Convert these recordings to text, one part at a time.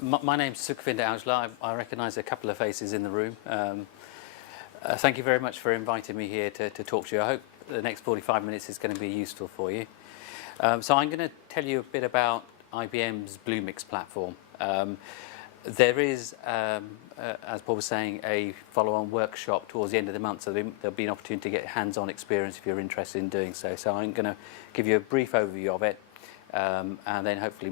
My name's Sukhvinder Aujla. I recognise a couple of faces in the room. Thank you very much for inviting me here to talk to you. I hope the next 45 minutes is going to be useful for you. So I'm going to tell you a bit about IBM's Bluemix platform. There is, as Paul was saying, a follow-on workshop towards the end of the month, so there'll be an opportunity to get hands-on experience if you're interested in doing so. So I'm going to give you a brief overview of it, and then hopefully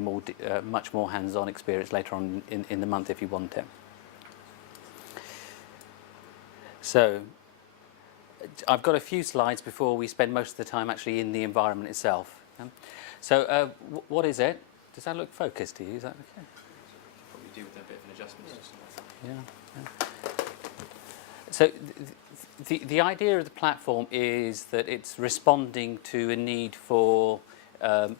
much more hands-on experience later on in the month if you want it. So I've got a few slides before we spend most of the time actually in the environment itself. So what is it? Does that look focused to you? Is that okay? Probably do with a bit of an adjustment. Yeah. So the idea of the platform is that it's responding to a need for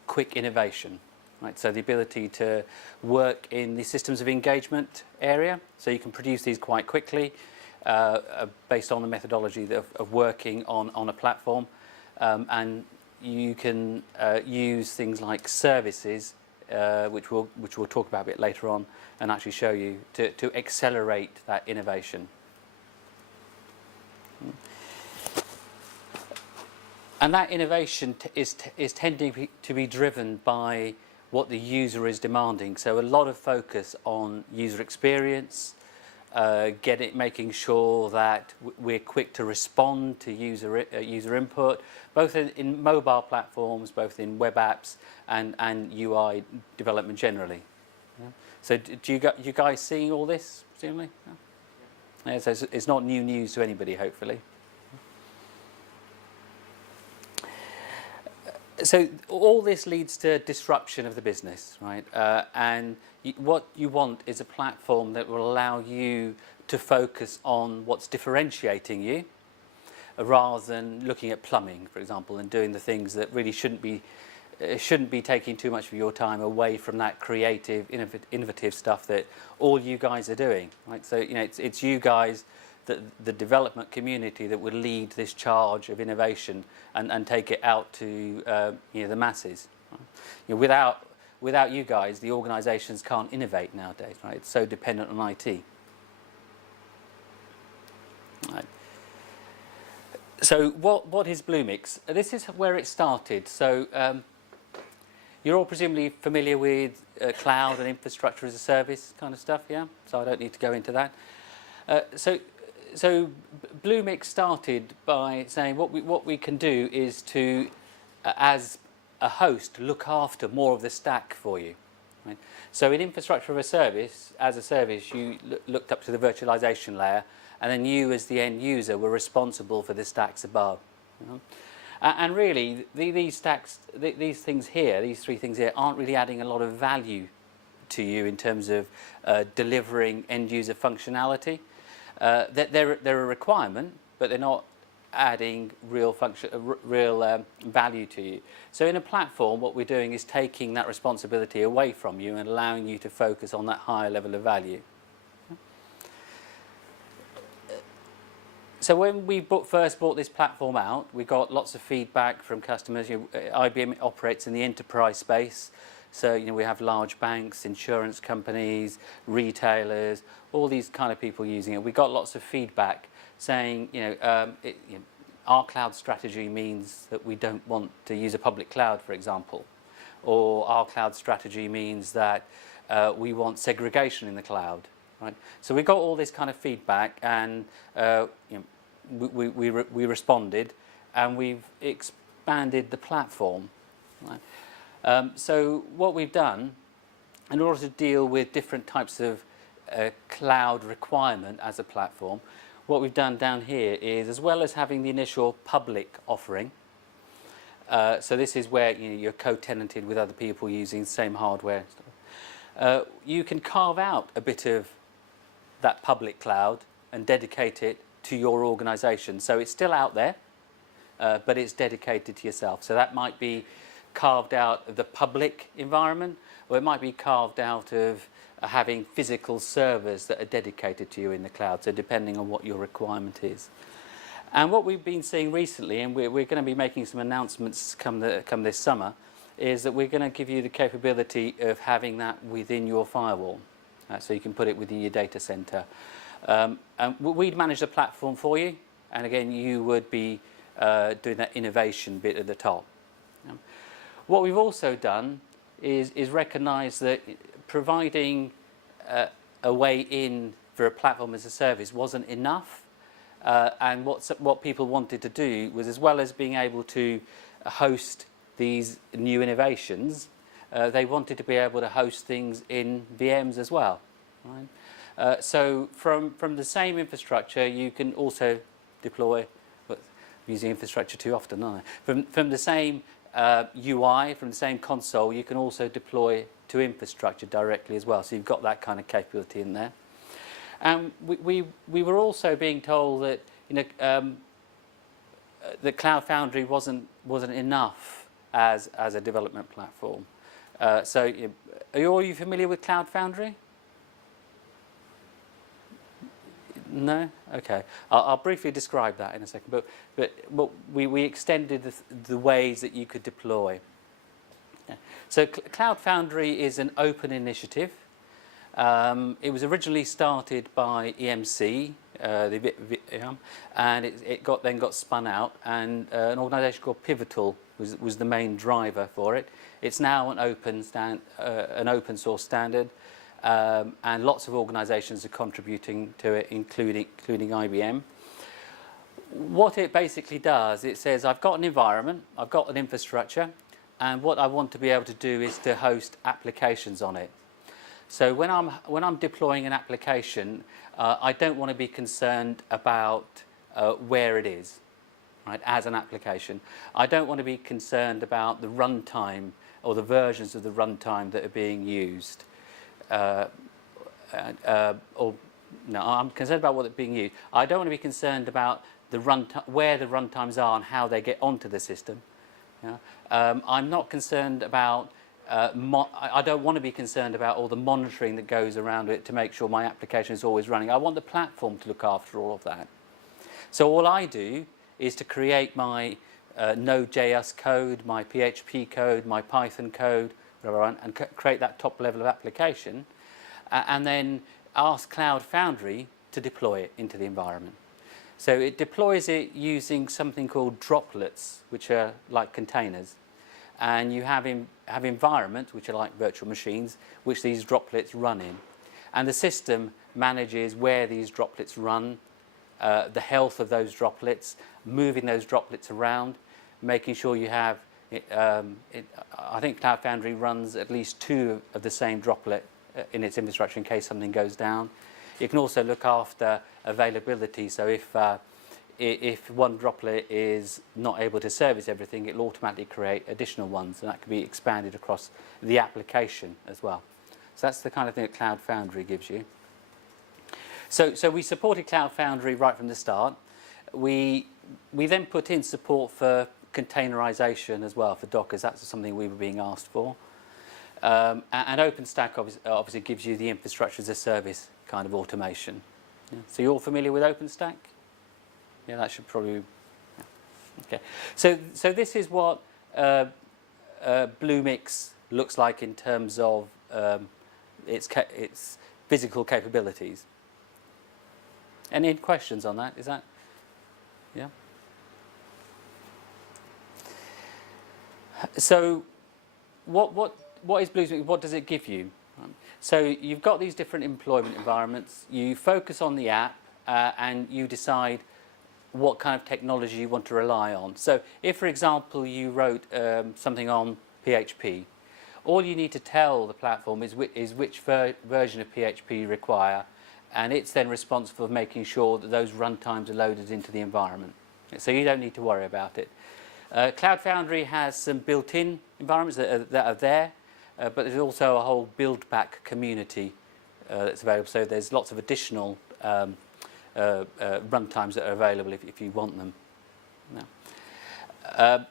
quick innovation, right? So the ability to work in the systems of engagement area, so you can produce these quite quickly based on the methodology of working on a platform, and you can use things like services, which we'll talk about a bit later on, and actually show you to accelerate that innovation. And that innovation is tending to be driven by what the user is demanding. So a lot of focus on user experience, making sure that we're quick to respond to user input, both in mobile platforms, both in web apps and UI development generally. Yeah. So do you guys seeing all this, presumably? Yeah. Yeah, so it's not new news to anybody, hopefully. So all this leads to disruption of the business, right? And what you want is a platform that will allow you to focus on what's differentiating you, rather than looking at plumbing, for example, and doing the things that really shouldn't be taking too much of your time away from that creative, innovative stuff that all you guys are doing, right? So it's you guys, the development community, that would lead this charge of innovation and take it out to the masses. Right? Without you guys, the organisations can't innovate nowadays. Right? It's so dependent on IT. Right. So what is Bluemix? This is where it started. So you're all presumably familiar with cloud and infrastructure as a service kind of stuff, yeah? So I don't need to go into that. So Bluemix started by saying what we can do is to, as a host, look after more of the stack for you. Right? So in infrastructure as a service, you looked up to the virtualization layer, and then you, as the end user, were responsible for the stacks above. You know? And really, these stacks, these things here, these three things here, aren't really adding a lot of value to you in terms of delivering end user functionality. They're a requirement, but they're not adding real value to you. So in a platform, what we're doing is taking that responsibility away from you and allowing you to focus on that higher level of value. So when we first brought this platform out, we got lots of feedback from customers. IBM operates in the enterprise space. So we have large banks, insurance companies, retailers, all these kind of people using it. We got lots of feedback saying, our cloud strategy means that we don't want to use a public cloud, for example, or our cloud strategy means that we want segregation in the cloud. Right? So we got all this kind of feedback, and we responded, and we've expanded the platform. Right? So what we've done, in order to deal with different types of cloud requirement as a platform, what we've done down here is, as well as having the initial public offering, so this is where you're co-tenanted with other people using the same hardware, you can carve out a bit of that public cloud and dedicate it to your organization. So it's still out there, but it's dedicated to yourself. So that might be carved out of the public environment, or it might be carved out of having physical servers that are dedicated to you in the cloud, so depending on what your requirement is. And what we've been seeing recently, and we're going to be making some announcements come this summer, is that we're going to give you the capability of having that within your firewall. So you can put it within your data center. And we'd manage the platform for you, and again, you would be doing that innovation bit at the top. What we've also done is recognise that providing a way in for a platform as a service wasn't enough, and what people wanted to do was, as well as being able to host these new innovations, they wanted to be able to host things in VMs as well. Right? So from the same infrastructure, you can also deploy. I'm using infrastructure too often, aren't I? From the same UI, from the same console, you can also deploy to infrastructure directly as well. So you've got that kind of capability in there. And we were also being told that that Cloud Foundry wasn't enough as a development platform. So are you familiar with Cloud Foundry? No? Okay. I'll briefly describe that in a second. But we extended the ways that you could deploy. Yeah. So Cloud Foundry is an open initiative. It was originally started by EMC, and it then got spun out, and an organisation called Pivotal was the main driver for it. It's now an open source standard, and lots of organisations are contributing to it, including IBM. What it basically does, it says, I've got an environment, I've got an infrastructure, and what I want to be able to do is to host applications on it. So when I'm deploying an application, I don't want to be concerned about where it is, right, as an application. I don't want to be concerned about the runtime or the versions of the runtime that are being used. No, I'm concerned about what's being used. I don't want to be concerned about the where the runtimes are and how they get onto the system. Yeah? I'm not concerned about. I don't want to be concerned about all the monitoring that goes around it to make sure my application is always running. I want the platform to look after all of that. So all I do is to create my Node.js code, my PHP code, my Python code, whatever, and create that top level of application, and then ask Cloud Foundry to deploy it into the environment. So it deploys it using something called droplets, which are like containers. And you have environments, which are like virtual machines, which these droplets run in. And the system manages where these droplets run, the health of those droplets, moving those droplets around, making sure you have, I think Cloud Foundry runs at least 2 of the same droplet in its infrastructure in case something goes down. It can also look after availability, so if one droplet is not able to service everything, it will automatically create additional ones, and that can be expanded across the application as well. So that's the kind of thing that Cloud Foundry gives you. So we supported Cloud Foundry right from the start. We then put in support for containerization as well, for Dockers. That's something we were being asked for. And OpenStack obviously gives you the infrastructure as a service kind of automation. Yeah. So you're all familiar with OpenStack? Yeah, that should probably. Yeah. Okay. So this is what Bluemix looks like in terms of its physical capabilities. Any questions on that? Is that? Yeah. So what is Bluemix? What does it give you? So you've got these different employment environments. You focus on the app and you decide what kind of technology you want to rely on. So if, for example, you wrote something on PHP, all you need to tell the platform is which version of PHP you require, and it's then responsible for making sure that those runtimes are loaded into the environment. So you don't need to worry about it. Cloud Foundry has some built-in environments that are there, but there's also a whole build-back community that's available. So there's lots of additional runtimes that are available if you want them. No.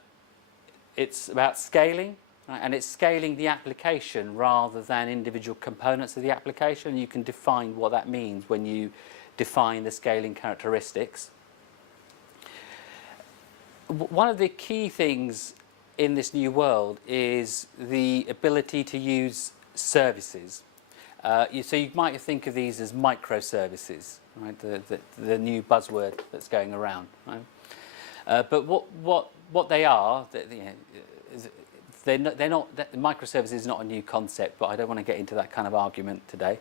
It's about scaling, right? And it's scaling the application rather than individual components of the application. You can define what that means when you define the scaling characteristics. One of the key things in this new world is the ability to use services. So you might think of these as microservices, right? The new buzzword that's going around, right? But what they are, they're not. Microservices is not a new concept, but I don't want to get into that kind of argument today.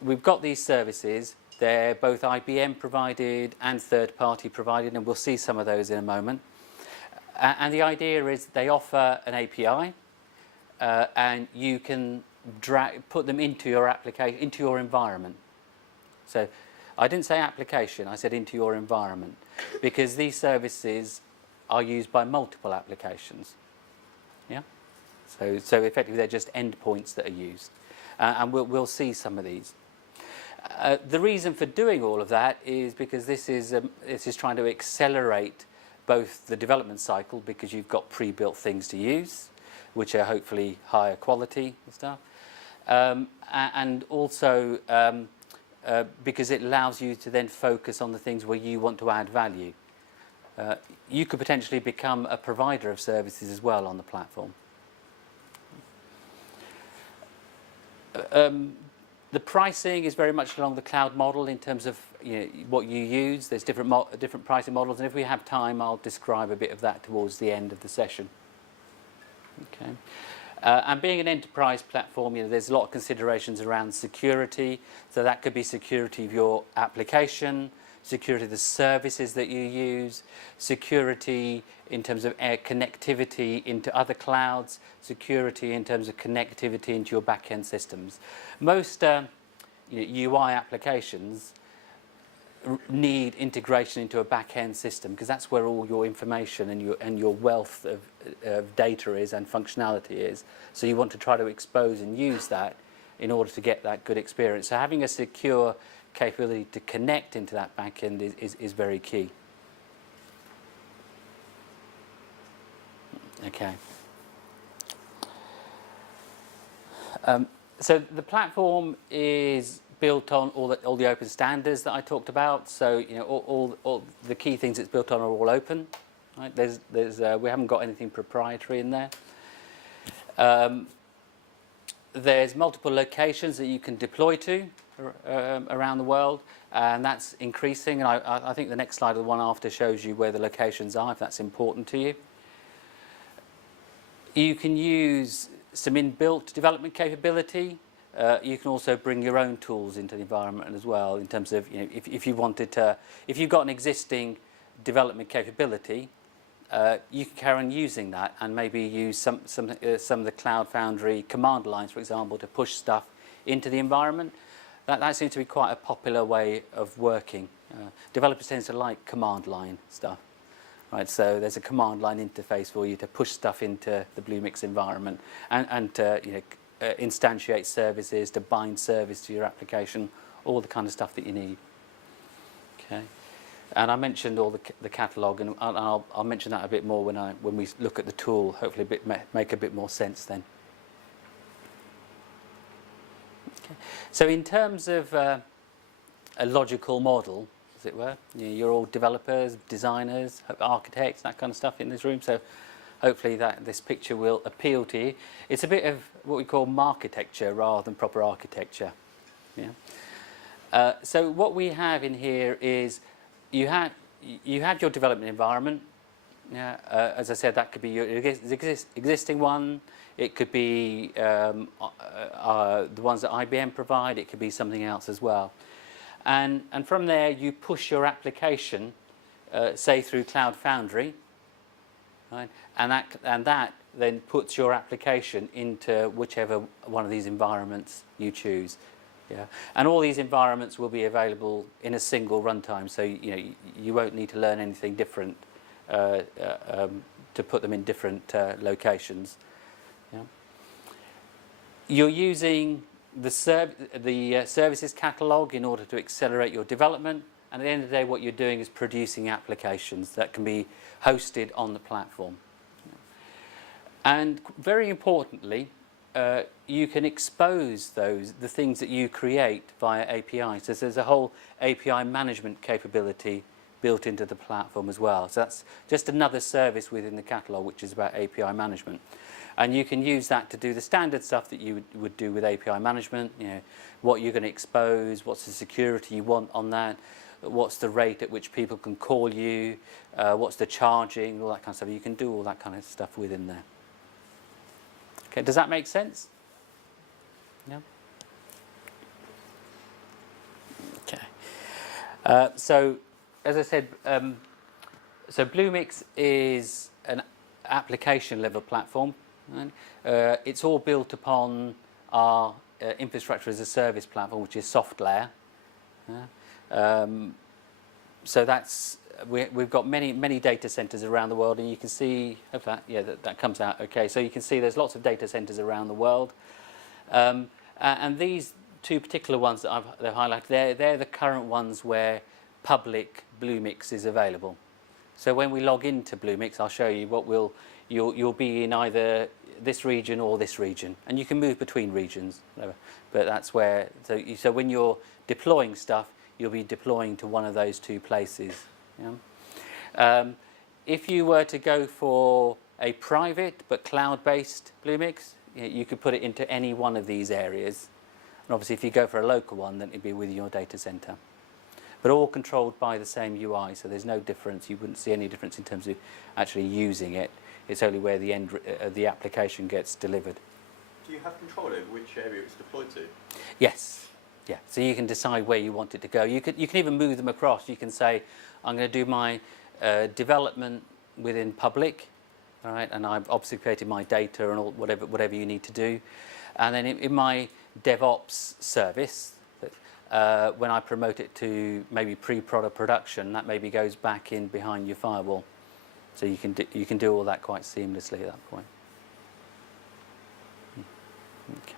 We've got these services. They're both IBM provided and third-party provided, and we'll see some of those in a moment. And the idea is they offer an API, and you can put them into your application, into your environment. So I didn't say application, I said into your environment, because these services are used by multiple applications. Yeah. So effectively they're just endpoints that are used, and we'll see some of these. The reason for doing all of that is because this is trying to accelerate both the development cycle, because you've got pre-built things to use, which are hopefully higher quality and stuff, and also because it allows you to then focus on the things where you want to add value. You could potentially become a provider of services as well on the platform. The pricing is very much along the cloud model in terms of what you use. There's different pricing models, and if we have time, I'll describe a bit of that towards the end of the session. Okay. And being an enterprise platform, there's a lot of considerations around security. So that could be security of your application, security of the services that you use, security in terms of connectivity into other clouds, security in terms of connectivity into your back-end systems. Most UI applications need integration into a back-end system, because that's where all your information and your wealth of data is and functionality is. So you want to try to expose and use that in order to get that good experience. So having a secure capability to connect into that back-end is very key. Okay. So the platform is built on all the open standards that I talked about. So all the key things it's built on are all open. Right? We haven't got anything proprietary in there. There's multiple locations that you can deploy to around the world, and that's increasing. And I think the next slide, the one after, shows you where the locations are, if that's important to you. You can use some inbuilt development capability. You can also bring your own tools into the environment as well, in terms of if you wanted to, if you've got an existing development capability, you can carry on using that and maybe use some of the Cloud Foundry command lines, for example, to push stuff into the environment. That seems to be quite a popular way of working. Developers tend to like command line stuff. Right, so there's a command line interface for you to push stuff into the Bluemix environment and to instantiate services, to bind service to your application, all the kind of stuff that you need. Okay, and I mentioned all the catalog, and I'll mention that a bit more when we look at the tool. Hopefully, make a bit more sense then. Okay, so in terms of a logical model, as it were, you're all developers, designers, architects, that kind of stuff in this room. So hopefully this picture will appeal to you. It's a bit of what we call marketecture rather than proper architecture. Yeah. So what we have in here is you have your development environment. Yeah. As I said, that could be your existing one. It could be the ones that IBM provide. It could be something else as well. And from there, you push your application, say through Cloud Foundry, right? And that then puts your application into whichever one of these environments you choose. Yeah. And all these environments will be available in a single runtime, so you won't need to learn anything different to put them in different locations. Yeah. You're using the services catalog in order to accelerate your development, and at the end of the day what you're doing is producing applications that can be hosted on the platform. And very importantly, you can expose the things that you create via APIs. So there's a whole API management capability built into the platform as well. So that's just another service within the catalog, which is about API management. And you can use that to do the standard stuff that you would do with API management, you know, what you're going to expose, what's the security you want on that, what's the rate at which people can call you, what's the charging, all that kind of stuff. You can do all that kind of stuff within there. Okay, does that make sense? Yeah. Okay. So, as I said, so Bluemix is an application level platform. Right? It's all built upon our infrastructure as a service platform, which is soft layer. So that's we've got many data centers around the world, and you can see hope that that comes out okay. So you can see there's lots of data centers around the world, and these two particular ones that they've highlighted, they're the current ones where public Bluemix is available. So when we log into Bluemix, I'll show you what you'll be in either this region or this region, and you can move between regions, whatever. But that's where so when you're deploying stuff, you'll be deploying to one of those two places. Yeah? If you were to go for a private but cloud-based Bluemix, you could put it into any one of these areas. And obviously, if you go for a local one, then it'd be within your data center. But all controlled by the same UI, so there's no difference. You wouldn't see any difference in terms of actually using it. It's only where the end the application gets delivered. Do you have control over which area it's deployed to? Yes. Yeah. So you can decide where you want it to go. You can even move them across. You can say, I'm going to do my development within public, all right, and I've obviously created my data and all whatever you need to do, and then in my DevOps service, when I promote it to maybe pre-product production, that maybe goes back in behind your firewall. So you can do all that quite seamlessly at that point. Okay.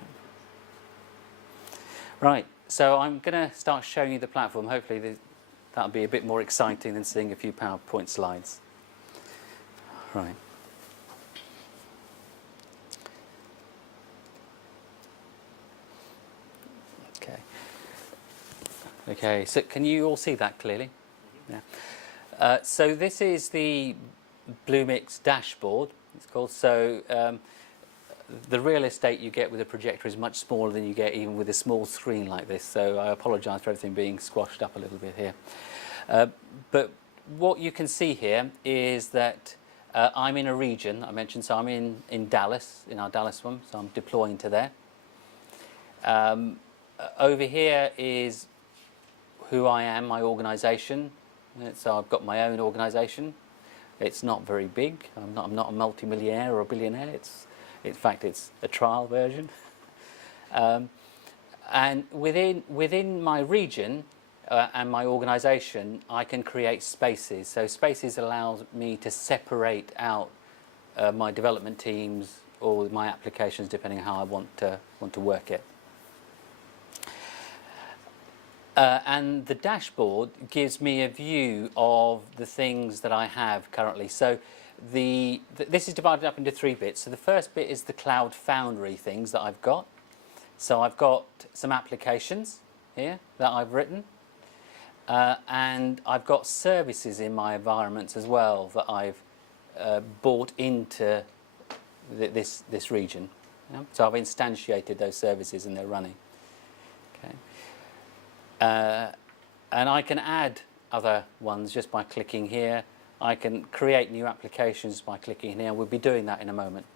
Right. So I'm going to start showing you the platform. Hopefully that'll be a bit more exciting than seeing a few PowerPoint slides. Right. Okay. Okay. So can you all see that clearly? Yeah. So this is the Bluemix Dashboard, it's called. So the real estate you get with a projector is much smaller than you get even with a small screen like this. So I apologise for everything being squashed up a little bit here. But what you can see here is that I'm in a region, I mentioned, so I'm in Dallas, in our Dallas one, so I'm deploying to there. Over here is who I am, my organisation. So I've got my own organisation. It's not very big. I'm not a multi-millionaire or a billionaire. In fact, it's a trial version. And within my region and my organisation, I can create spaces. So spaces allows me to separate out my development teams or my applications, depending on how I want to work it. And the dashboard gives me a view of the things that I have currently. So this is divided up into 3 bits. So the first bit is the Cloud Foundry things that I've got. So I've got some applications here that I've written. And I've got services in my environments as well that I've bought into this region. Yeah? So I've instantiated those services and they're running. Okay. And I can add other ones just by clicking here. I can create new applications by clicking here. We'll be doing that in a moment.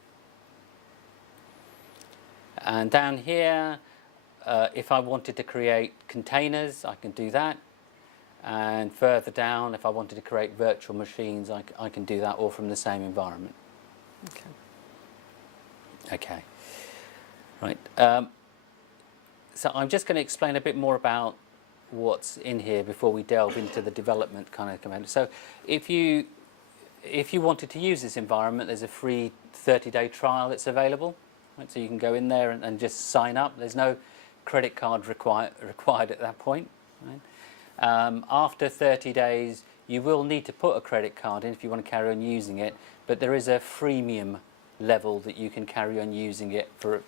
And down here, if I wanted to create containers, I can do that. And further down, if I wanted to create virtual machines, I can do that all from the same environment. Okay. Right. So I'm just going to explain a bit more about what's in here before we delve into the development kind of command. So if you wanted to use this environment, there's a free 30-day trial that's available. Right? So you can go in there and just sign up. There's no credit card required at that point. Right? After 30 days, you will need to put a credit card in if you want to carry on using it, but there is a freemium level that you can carry on using it for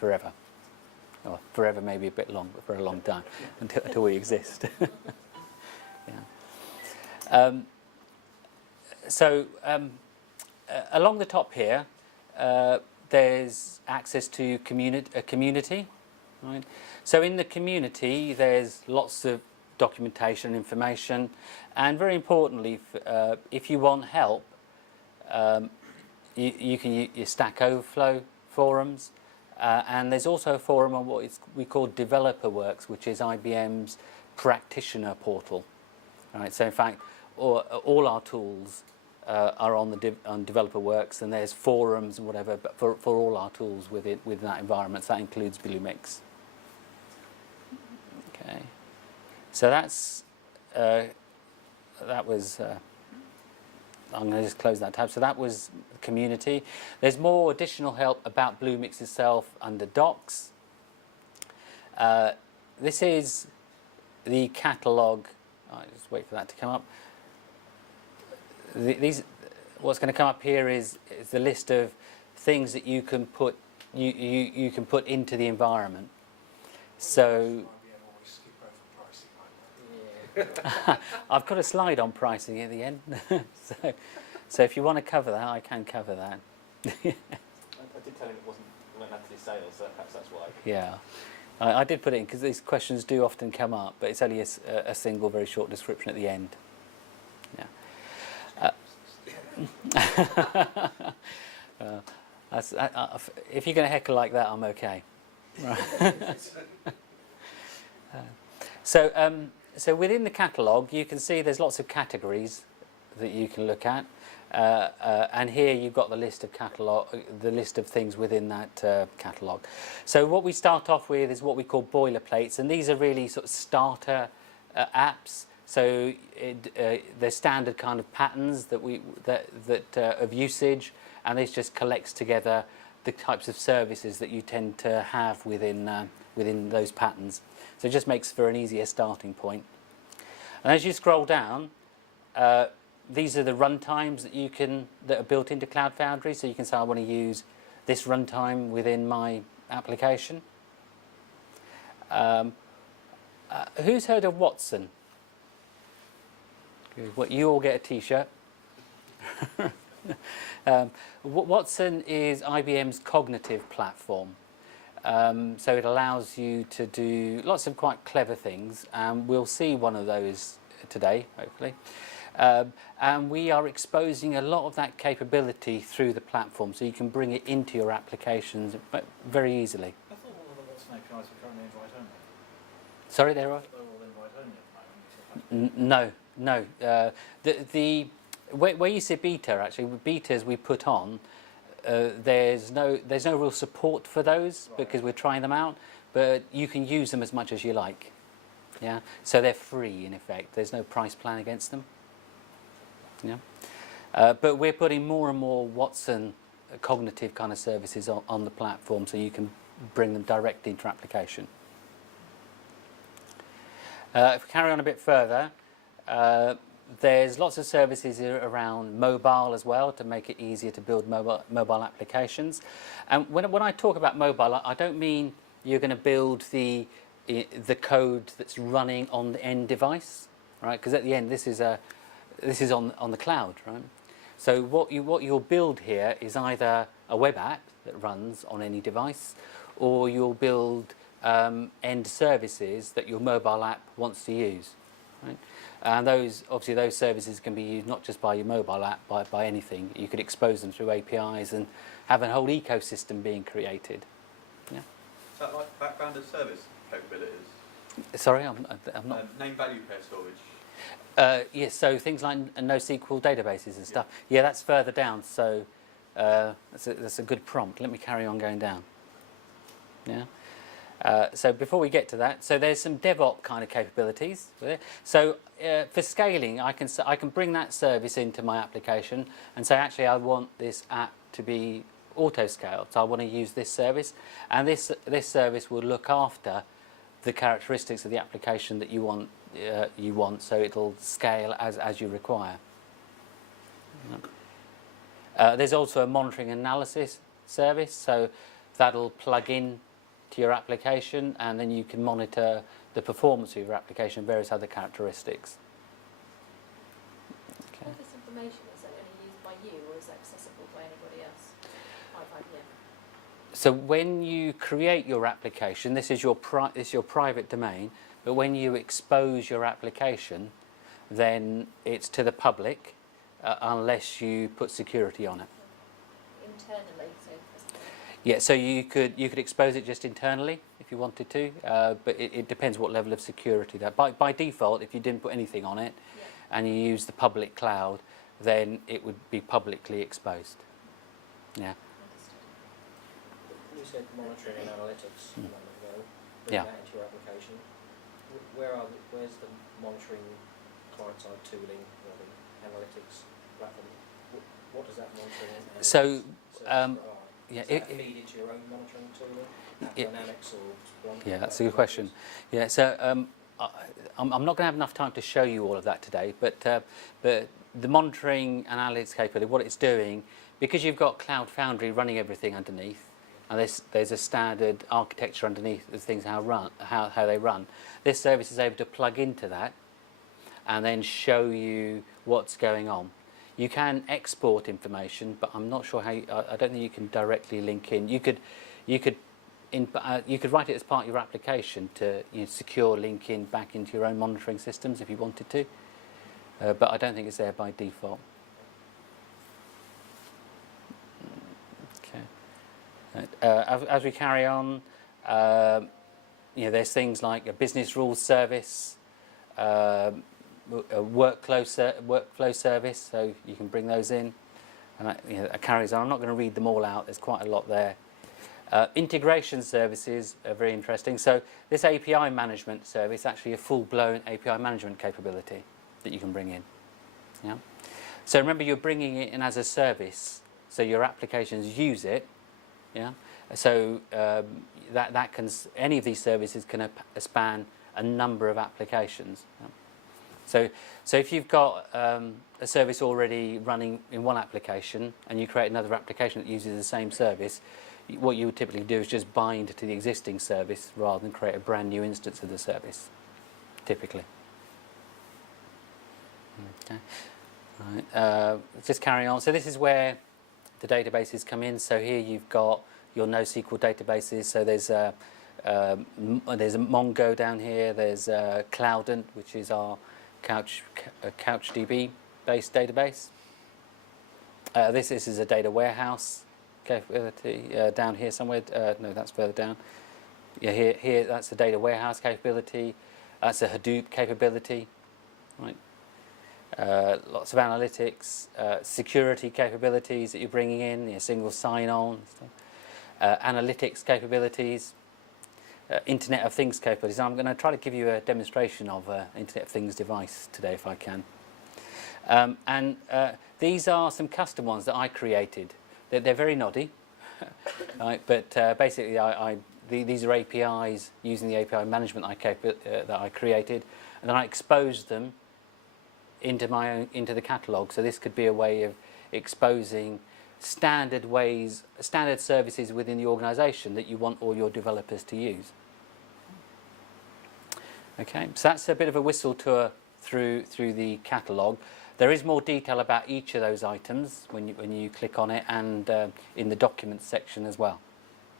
forever. Or forever, maybe a bit long, but for a long time, until we exist. Along the top here, there's access to a community. Right? So in the community, there's lots of documentation and information, and very importantly, if you want help, you can use your Stack Overflow forums, and there's also a forum on what we call Developer Works, which is IBM's practitioner portal. Right? So in fact, all our tools are on Developer Works, and there's forums and whatever, but for all our tools within that environment. So that includes Bluemix. Okay, so that was. I'm going to just close that tab. So that was community. There's more additional help about Bluemix itself under docs. This is the catalog. I'll just wait for that to come up. What's going to come up here is the list of things that you can put you can put into the environment. So I've got a slide on pricing at the end. so if you want to cover that, I can cover that. I did tell him it wasn't automatically sales, so perhaps that's why. Yeah, I did put it in because these questions do often come up, but it's only a single, very short description at the end. Yeah. If you're going to heckle like that, I'm okay. Right. So within the catalogue, you can see there's lots of categories that you can look at, and here you've got the list of things within that catalogue. So what we start off with is what we call boilerplates, and these are really sort of starter apps. So they're standard kind of patterns of usage, and this just collects together the types of services that you tend to have within those patterns. So it just makes for an easier starting point. And as you scroll down, these are the runtimes that are built into Cloud Foundry. So you can say, I want to use this runtime within my application. Who's heard of Watson? Good. You all get a T-shirt. Watson is IBM's cognitive platform. So it allows you to do lots of quite clever things, and we'll see one of those today, hopefully. And we are exposing a lot of that capability through the platform, so you can bring it into your applications very easily. I thought all of the Watson APIs were currently invite only. Sorry, there are? They're all invite only at the moment. No. Where you see beta, actually, with betas we put on, there's no real support for those because we're trying them out, but you can use them as much as you like. Yeah, so they're free in effect. There's no price plan against them. Yeah, but we're putting more and more Watson cognitive kind of services on the platform, so you can bring them directly into your application. If we carry on a bit further. There's lots of services around mobile as well to make it easier to build mobile applications. And when I talk about mobile, I don't mean you're going to build the code that's running on the end device, right? Because at the end, this is on the cloud, right? So what you'll build here is either a web app that runs on any device, or you'll build end services that your mobile app wants to use, right? And those services can be used not just by your mobile app, by anything. You could expose them through APIs and have a whole ecosystem being created. Yeah. Is that like background service capabilities? Sorry, I'm not. Name value pair storage. Yes, so things like NoSQL databases and stuff. Yeah, that's further down. So that's a good prompt. Let me carry on going down. Yeah. So before we get to that, so there's some DevOps kind of capabilities with it. So for scaling, I can bring that service into my application and say, actually, I want this app to be auto-scaled. So I want to use this service, and this service will look after the characteristics of the application that you want. So it'll scale as you require. There's also a monitoring analysis service, so that'll plug in to your application, and then you can monitor the performance of your application and various other characteristics. information, is that only used by you or is that accessible by anybody else? IBM. So when you create your application, this is your private domain, but when you expose your application, then it's to the public unless you put security on it. Internally, so Yeah, so you could expose it just internally if you wanted to, but it depends what level of security that. By default, if you didn't put anything on it and you use the public cloud, then it would be publicly exposed. Yeah. You said monitoring and analytics a moment ago. Bring Yeah. that into your application. Where's the monitoring client-side tooling or the analytics platform? What does that monitoring and analytics So, service provide? Yeah, Does that feed into your own monitoring tooling? Dynamics or Splunk? yeah, that's a good question. Yeah, so I'm not going to have enough time to show you all of that today, but the monitoring and analytics capability, what it's doing, because you've got Cloud Foundry running everything underneath, and there's a standard architecture underneath of things how they run. This service is able to plug into that and then show you what's going on. You can export information, but I'm not sure how. I don't think you can directly link in. You could write it as part of your application to secure link in back into your own monitoring systems if you wanted to, but I don't think it's there by default. Okay. As we carry on, there's things like a business rules service. A workflow service, so you can bring those in, and it carries on. I'm not going to read them all out. There's quite a lot there. Integration services are very interesting. So this API management service is actually a full-blown API management capability that you can bring in. Yeah. So remember, you're bringing it in as a service, so your applications use it. Yeah. So that can any of these services can span a number of applications. Yeah? So if you've got a service already running in one application and you create another application that uses the same service, what you would typically do is just bind to the existing service rather than create a brand new instance of the service, typically. Okay. Right. Just carry on. So this is where the databases come in. So here you've got your NoSQL databases. So there's a Mongo down here. There's Cloudant, which is our CouchDB based database. This is a data warehouse capability down here somewhere. No, that's further down. Yeah, here that's a data warehouse capability. That's a Hadoop capability, right? Lots of analytics, security capabilities that you're bringing in, single sign-on, analytics capabilities. Internet of Things capabilities. I'm going to try to give you a demonstration of Internet of Things device today if I can. And these are some custom ones that I created. They're very noddy, right? But basically these are APIs using the API management that I created, and then I exposed them into the catalog. So this could be a way of exposing standard services within the organization that you want all your developers to use. Okay, so that's a bit of a whistle tour through the catalog. There is more detail about each of those items when you click on it, and in the documents section as well.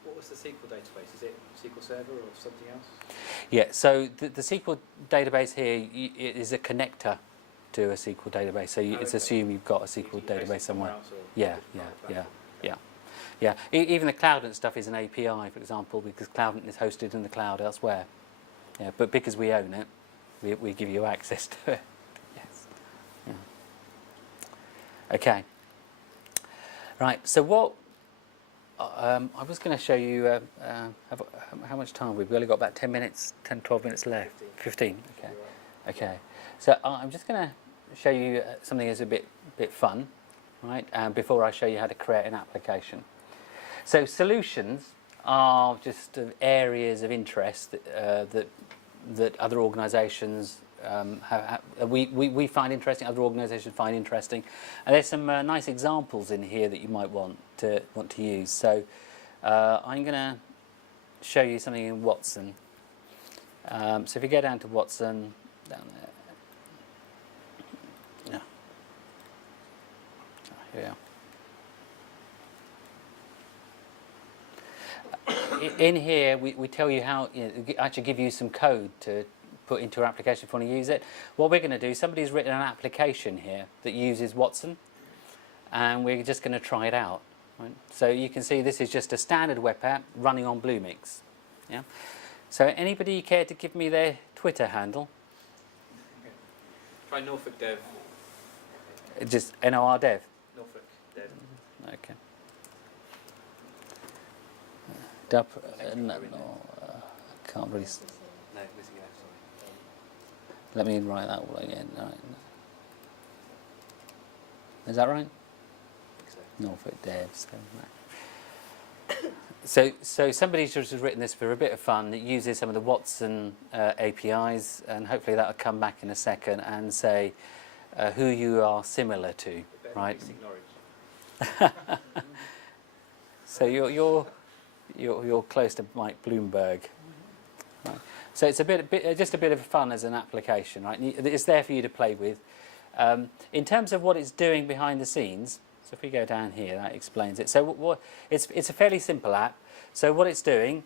What was the SQL database? Is it SQL Server or something else? Yeah, so the SQL database here it is a connector to a SQL database. So it's assumed you've got a SQL database somewhere. Yeah. Even the Cloudant stuff is an API, for example, because Cloudant is hosted in the cloud elsewhere. Yeah, but because we own it, we give you access to it. Yes. Yeah. Okay. Right. So what I was going to show you. How much time we've only got about 10 minutes, 10, 12 minutes left. 15. Okay. Okay. So I'm just going to show you something that's a bit fun, right? Before I show you how to create an application. So solutions are just areas of interest that other organisations we find interesting, other organisations find interesting, and there's some nice examples in here that you might want to use. So I'm going to show you something in Watson. So if you go down to Watson, down there. in here, we tell you how, actually give you some code to put into your application if you want to use it. What we're going to do, somebody's written an application here that uses Watson, and we're just going to try it out. Right? So you can see this is just a standard web app running on Bluemix. Yeah. So anybody care to give me their Twitter handle? Try Norfolk Dev. Just NOR Dev. Norfolk Dev. Okay. No, I can't really. No, missing out, sorry. Let me write that all again. All right. Is that right? Norfolk Dev. So somebody's just written this for a bit of fun. It uses some of the Watson APIs, and hopefully that'll come back in a second and say who you are similar to, right? So you're close to Mike Bloomberg. Right. So it's just a bit of fun as an application, right? It's there for you to play with. In terms of what it's doing behind the scenes, so if we go down here, that explains it. So it's a fairly simple app. So what it's doing,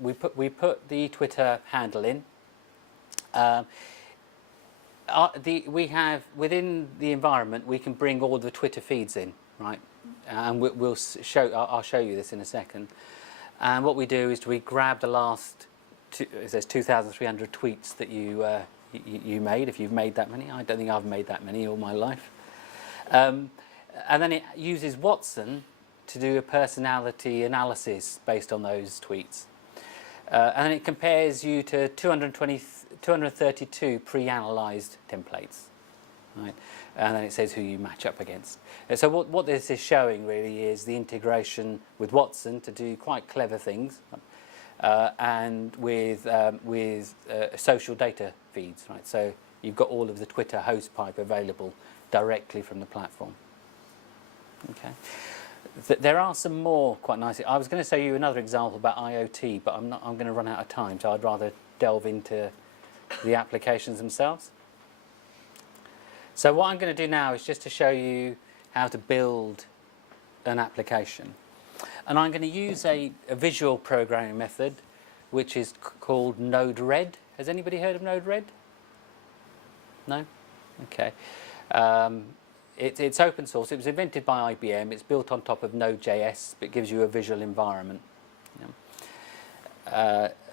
we put the Twitter handle in. We have within the environment, we can bring all the Twitter feeds in, right? And I'll show you this in a second. And what we do is we grab the last, it says 2,300 tweets that you made, if you've made that many. I don't think I've made that many all my life. And then it uses Watson to do a personality analysis based on those tweets. And then it compares you to 232 pre-analyzed templates. Right? And then it says who you match up against. And so what this is showing really is the integration with Watson to do quite clever things, and with social data feeds. Right? So you've got all of the Twitter host pipe available directly from the platform. Okay. There are some more quite nice. I was going to show you another example about IoT, but I'm going to run out of time, so I'd rather delve into the applications themselves. So what I'm going to do now is just to show you how to build an application. And I'm going to use a visual programming method, which is called Node-RED. Has anybody heard of Node-RED? No? Okay. It's open source. It was invented by IBM. It's built on top of Node.js, but it gives you a visual environment.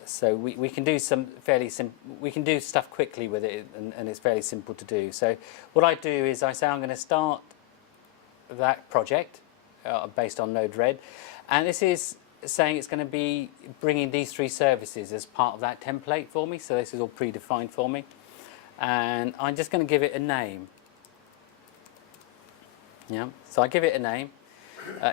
So we can do some we can do stuff quickly with it, and it's fairly simple to do. So what I do is I say I'm going to start that project based on Node-RED, and this is saying it's going to be bringing these three services as part of that template for me. So this is all predefined for me, and I'm just going to give it a name. Yeah. So I give it a name.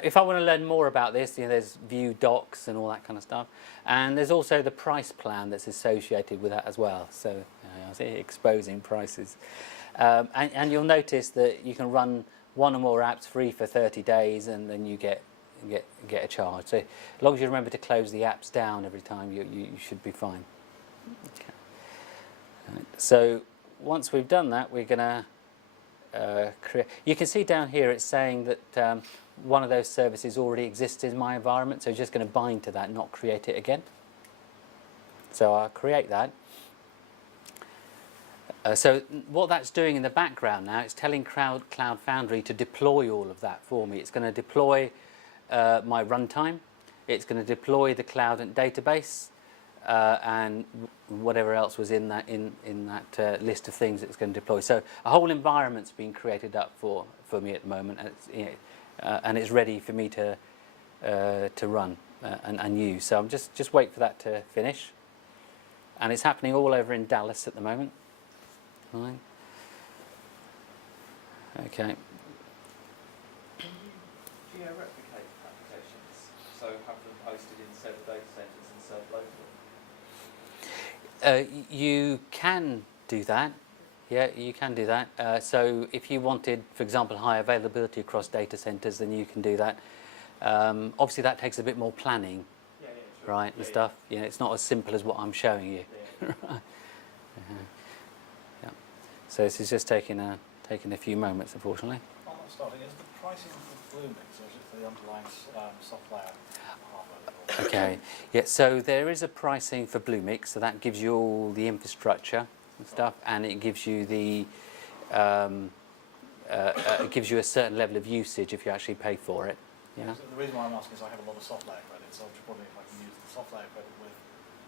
If I want to learn more about this, there's view docs and all that kind of stuff. And there's also the price plan that's associated with that as well. So I see exposing prices. And you'll notice that you can run one or more apps free for 30 days, and then you get a charge. So as long as you remember to close the apps down every time, you should be fine. Okay. Right. So once we've done that, we're going to create. You can see down here it's saying that one of those services already exists in my environment, so it's just going to bind to that, not create it again. So I'll create that. So what that's doing in the background now, it's telling Cloud Foundry to deploy all of that for me. It's going to deploy my runtime. It's going to deploy the cloud and database, and whatever else was in that list of things it's going to deploy. So a whole environment's been created up for me at the moment, and it's ready for me to run and use. So I'm just wait for that to finish, and it's happening all over in Dallas at the moment. Right. Okay. Geo-replicate applications, so have them hosted in several data centers and served locally? You can do that. Yeah, you can do that. So if you wanted, for example, high availability across data centers, then you can do that. Obviously, that takes a bit more planning, Sure. right, and stuff. It's not as simple as what I'm showing you. Yeah. Right. Yeah. So this is just taking a few moments, unfortunately. Starting, is the pricing for Bluemix, or is it for the underlying software hardware? Okay. Yeah. So there is a pricing for Bluemix, so that gives you all the infrastructure and stuff, and it gives you the it gives you a certain level of usage if you actually pay for it. Yeah. So the reason why I'm asking is I have a lot of soft layer credits, so I'm just wondering if I can use the soft layer credit with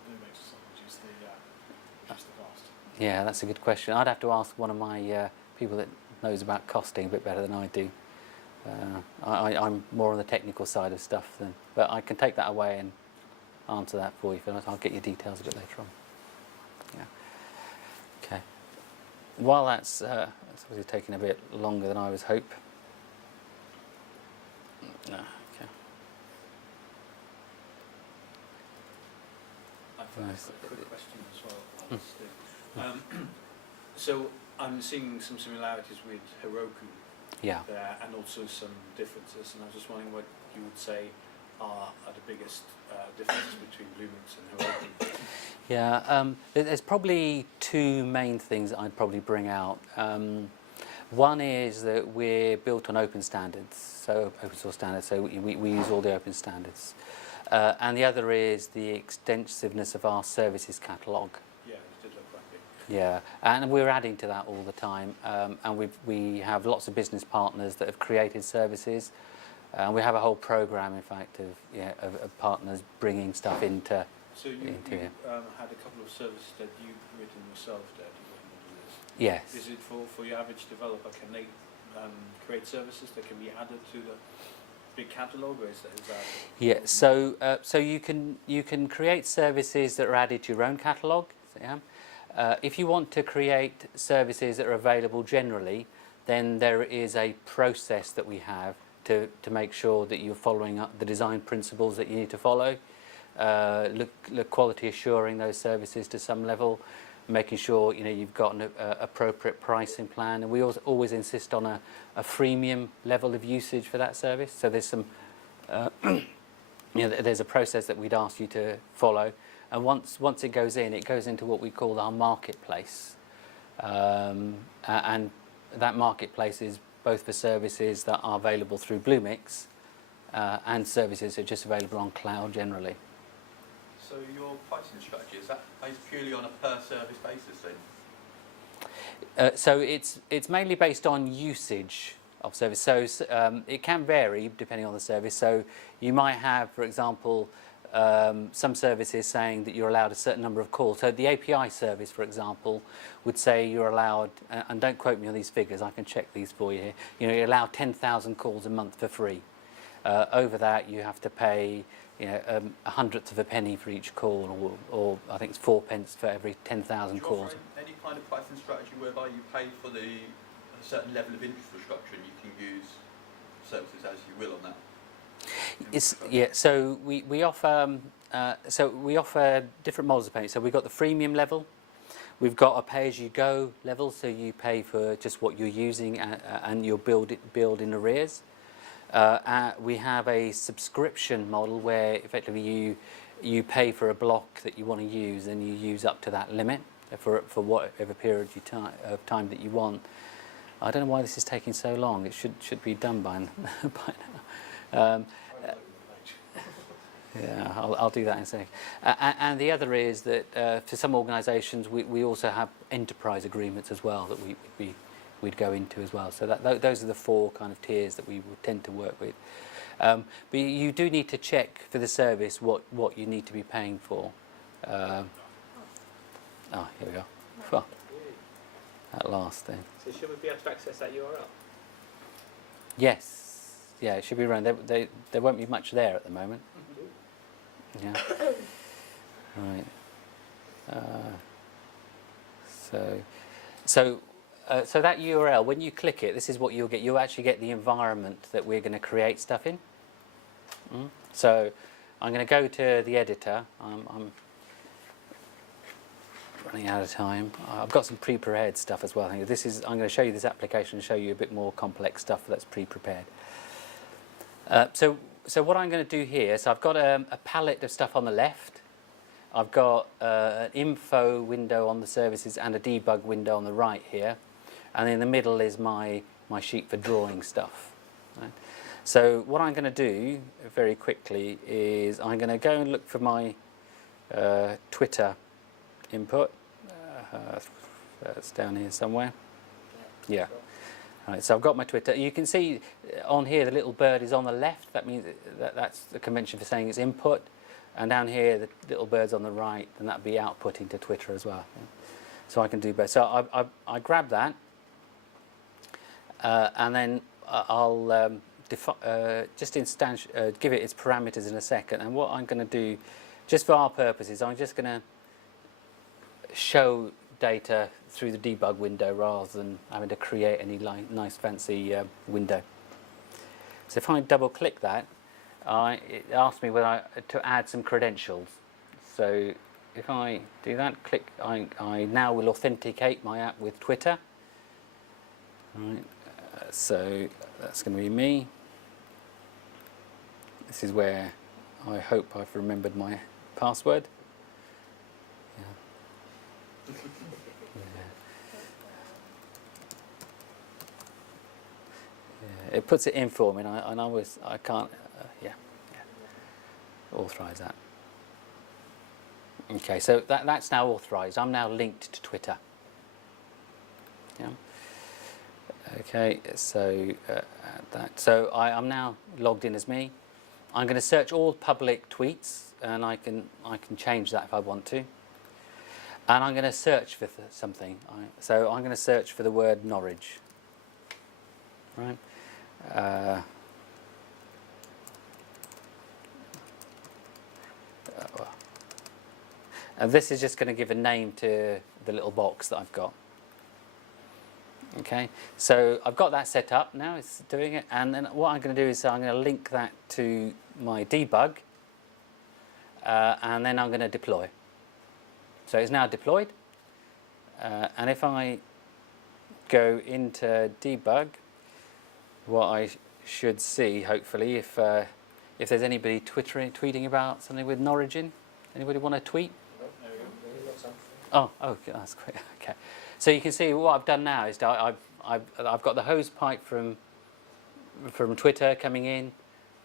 Bluemix to reduce the cost. Yeah, that's a good question. I'd have to ask one of my people that knows about costing a bit better than I do. I'm more on the technical side of stuff, but I can take that away and answer that for you. I'll get your details a bit later on. Yeah. Okay. While that's obviously taking a bit longer than I was hoping. No. Okay. I've Right. got a quick question as well, Steve. So I'm seeing some similarities with Heroku Yeah. there, and also some differences, and I was just wondering what you would say are the biggest differences between Bluemix and Heroku. Yeah, there's probably two main things that I'd probably bring out. One is that we're built on open standards, so open source standards, so we use all the open standards. And the other is the extensiveness of our services catalogue. Yeah, it did look quite big. Yeah, and we're adding to that all the time. And we have lots of business partners that have created services. And we have a whole program, in fact, of partners bringing stuff into. So you had a couple of services that you've written yourself that you want to do this. Yes. Is it for your average developer? Can they create services that can be added to the big catalogue, or is that? Yeah. So you can create services that are added to your own catalogue. Yeah. If you want to create services that are available generally, then there is a process that we have to make sure that you're following up the design principles that you need to follow. Look quality assuring those services to some level, making sure you've got an appropriate pricing plan, and we always insist on a freemium level of usage for that service. So there's some there's a process that we'd ask you to follow, and once it goes into what we call our marketplace, and that marketplace is both for services that are available through Bluemix and services that are just available on cloud generally. So your pricing strategy, is that based purely on a per service basis then? So it's mainly based on usage of service. So it can vary depending on the service. So you might have, for example, some services saying that you're allowed a certain number of calls. So the API service, for example, would say you're allowed, and don't quote me on these figures, I can check these for you here, you're allowed 10,000 calls a month for free. Over that you have to pay a hundredth of a penny for each call, or I think it's 4 pence for every 10,000 calls. Do you offer any kind of pricing strategy whereby you pay for a certain level of infrastructure and you can use services as you will on that? So we offer different models of payment. So we've got the freemium level, we've got a pay-as-you-go level, so you pay for just what you're using and you'll build in arrears. We have a subscription model where effectively you pay for a block that you want to use, and you use up to that limit for whatever period of time that you want. I don't know why this is taking so long. It should be done by now. Yeah, I'll do that in a second. And the other is that for some organisations we also have enterprise agreements as well that we'd go into as well. So those are the four kind of tiers that we would tend to work with. But you do need to check for the service what you need to be paying for. Here we are. Well, at last then. So should we be able to access that URL? Yes. Yeah, it should be around. There won't be much there at the moment. Yeah. Right. So that URL, when you click it, this is what you'll get. You'll actually get the environment that we're going to create stuff in. So I'm going to go to the editor. I'm running out of time. I've got some pre-prepared stuff as well. I'm going to show you this application and show you a bit more complex stuff that's pre-prepared. So what I'm going to do here, so I've got a palette of stuff on the left. I've got an info window on the services and a debug window on the right here. And in the middle is my sheet for drawing stuff. Right? So what I'm going to do very quickly is I'm going to go and look for my Twitter input. It's down here somewhere. Yeah. Right, so I've got my Twitter. You can see on here the little bird is on the left. That means that's the convention for saying it's input. And down here the little bird's on the right, and that'd be output into Twitter as well. Yeah. So I can do both. So I grab that, and then I'll just give it its parameters in a second. And what I'm going to do, just for our purposes, I'm just going to show data through the debug window rather than having to create any nice fancy window. So if I double click that, it asks me whether to add some credentials. So if I do that, click, I now will authenticate my app with Twitter. Right, so that's going to be me. This is where I hope I've remembered my password. Yeah. Yeah, it puts it in for me, and I can't. Authorize that. Okay, so that's now authorized. I'm now linked to Twitter. Yeah. Okay, so that. So I'm now logged in as me. I'm going to search all public tweets, and I can change that if I want to. And I'm going to search for something. So I'm going to search for the word Norwich. Right. And this is just going to give a name to the little box that I've got. Okay, so I've got that set up now, it's doing it, and then what I'm going to do is I'm going to link that to my debug, and then I'm going to deploy. So it's now deployed, and if I go into debug, what I should see, hopefully, if there's anybody tweeting about something with Norwich in, anybody want to tweet? Oh, that's great. Okay, so you can see what I've done now is I've got the hose pipe from Twitter coming in.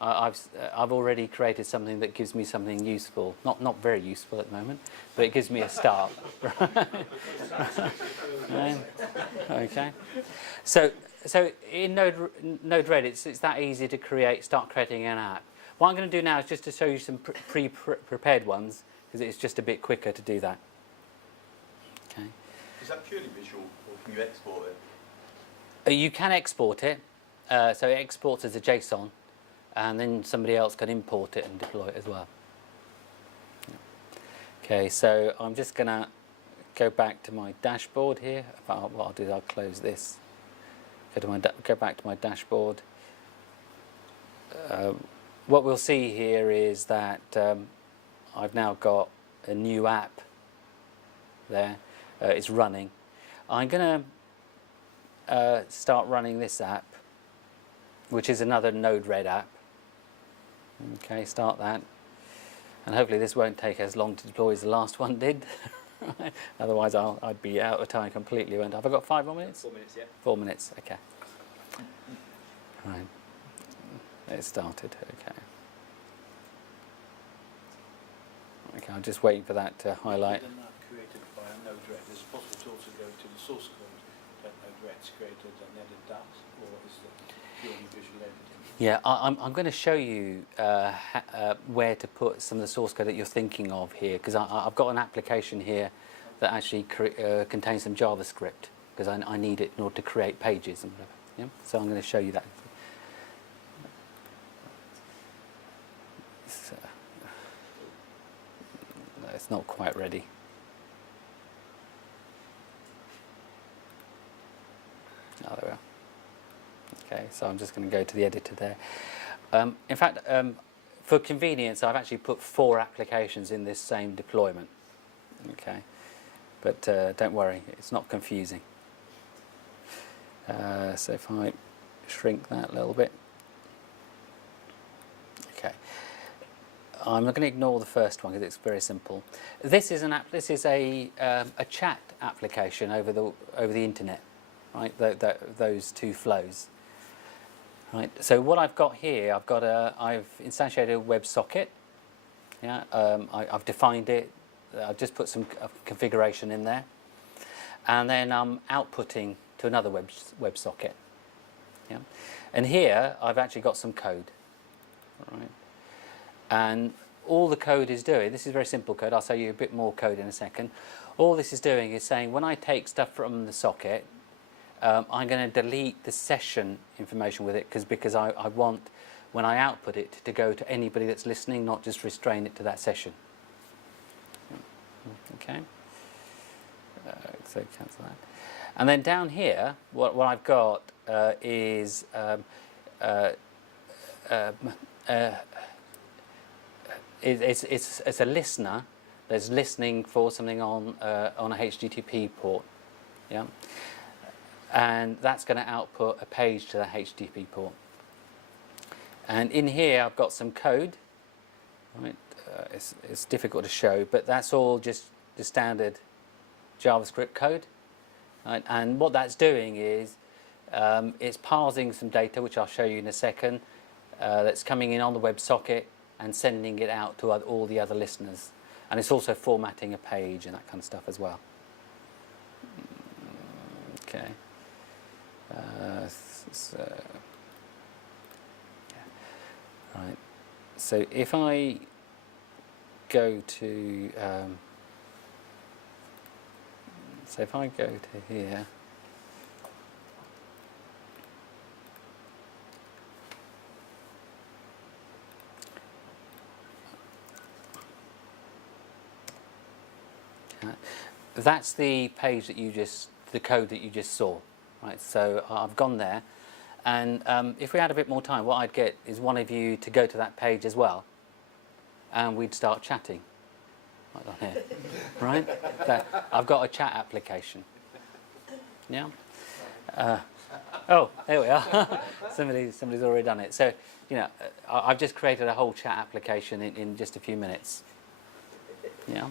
I've already created something that gives me something useful. Not very useful at the moment, but it gives me a start. Okay. So in Node-RED, it's that easy to start creating an app. What I'm going to do now is just to show you some prepared ones, because it's just a bit quicker to do that. Okay. Is that purely visual, or can you export it? You can export it. So it exports as a JSON, and then somebody else can import it and deploy it as well. Okay, so I'm just going to go back to my dashboard here. What I'll do is I'll close this. Go back to my dashboard. What we'll see here is that I've now got a new app there. It's running. I'm going to start running this app, which is another Node-RED app. Okay, start that. And hopefully this won't take as long to deploy as the last one did. Otherwise I'd be out of time completely, won't I? Have I got 5 more minutes? 4 minutes, yeah. 4 minutes, okay. Right. It started, okay. Okay, I'm just waiting for that to highlight. An app created by a Node-RED, is it possible to also go to the source code that Node-RED's created and edit that, or is it purely visual editing? Yeah, I'm going to show you where to put some of the source code that you're thinking of here, because I've got an application here that actually contains some JavaScript, because I need it in order to create pages and whatever. Yeah? So I'm going to show you that. It's not quite ready. Oh, there we are. Okay, so I'm just going to go to the editor there. In fact, for convenience, I've actually put 4 applications in this same deployment. Okay, but don't worry, it's not confusing. So if I shrink that a little bit. Okay, I'm not going to ignore the first one because it's very simple. This is a chat application over the internet, right? Those 2 flows. Right. So what I've got here, I've instantiated a WebSocket. Yeah. I've defined it. I've just put some configuration in there, and then I'm outputting to another WebSocket. Yeah. And here I've actually got some code. Right. And all the code is doing, this is very simple code, I'll show you a bit more code in a second. All this is doing is saying when I take stuff from the socket, I'm going to delete the session information with it because I want, when I output it, to go to anybody that's listening, not just restrain it to that session. Okay? So cancel that. And then down here, what I've got is it's a listener that's listening for something on a HTTP port, yeah, and that's going to output a page to that HTTP port. And in here, I've got some code. Right, it's difficult to show, but that's all just the standard JavaScript code. Right, and what that's doing is it's parsing some data, which I'll show you in a second, that's coming in on the WebSocket and sending it out to all the other listeners. And it's also formatting a page and that kind of stuff as well. Okay. Right. So if I go to here, that's the page that the code that you just saw, right? So I've gone there, and if we had a bit more time, what I'd get is one of you to go to that page as well, and we'd start chatting, right on here, right? I've got a chat application. Yeah. Oh, there we are. Somebody's already done it. So, I've just created a whole chat application in just a few minutes. Yeah.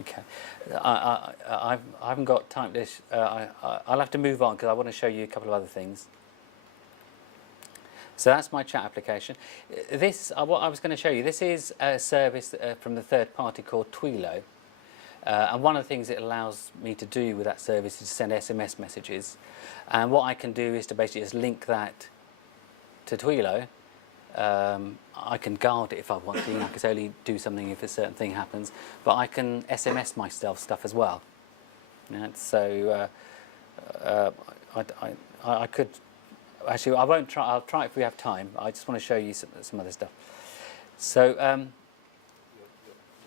Okay. I haven't got time to. I'll have to move on because I want to show you a couple of other things. So that's my chat application. This, what I was going to show you, this is a service from the third party called Twilo. And one of the things it allows me to do with that service is to send SMS messages. And what I can do is to basically just link that to Twilo. I can guard it if I want to. I can only do something if a certain thing happens. But I can SMS myself stuff as well. So I could. Actually, I won't try. I'll try it if we have time. I just want to show you some other stuff. So. You're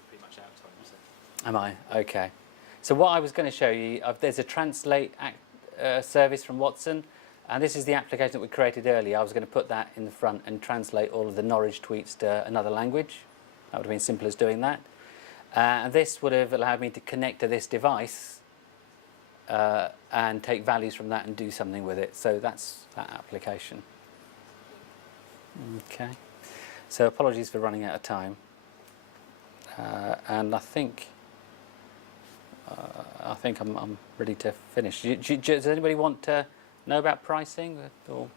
pretty much out of time, Am I? Okay. So what I was going to show you, there's a translate service from Watson, and this is the application that we created earlier. I was going to put that in the front and translate all of the Norwich tweets to another language. That would have been simple as doing that. And this would have allowed me to connect to this device and take values from that and do something with it. So that's that application. Okay. So apologies for running out of time. And I think I'm ready to finish. Does anybody want to know about pricing? Or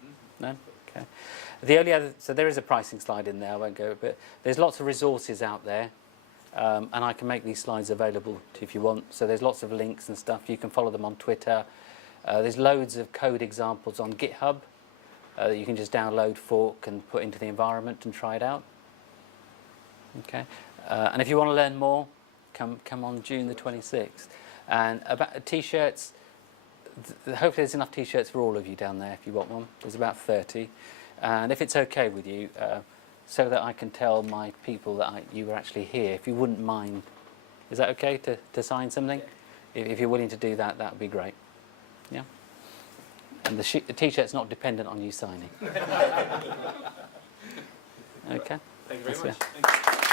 no? Okay. The only other, so there is a pricing slide in there. I won't go, but there's lots of resources out there, and I can make these slides available to you if you want. So there's lots of links and stuff. You can follow them on Twitter. There's loads of code examples on GitHub that you can just download, fork, and put into the environment and try it out. Okay. And if you want to learn more, come on June the 26th. And about T-shirts, hopefully there's enough T-shirts for all of you down there if you want one. There's about 30. And if it's okay with you, so that I can tell my people that you were actually here, if you wouldn't mind, is that okay to sign something? If you're willing to do that, that would be great. Yeah? And the T-shirt's not dependent on you signing. Okay? Thank you very much. Yeah.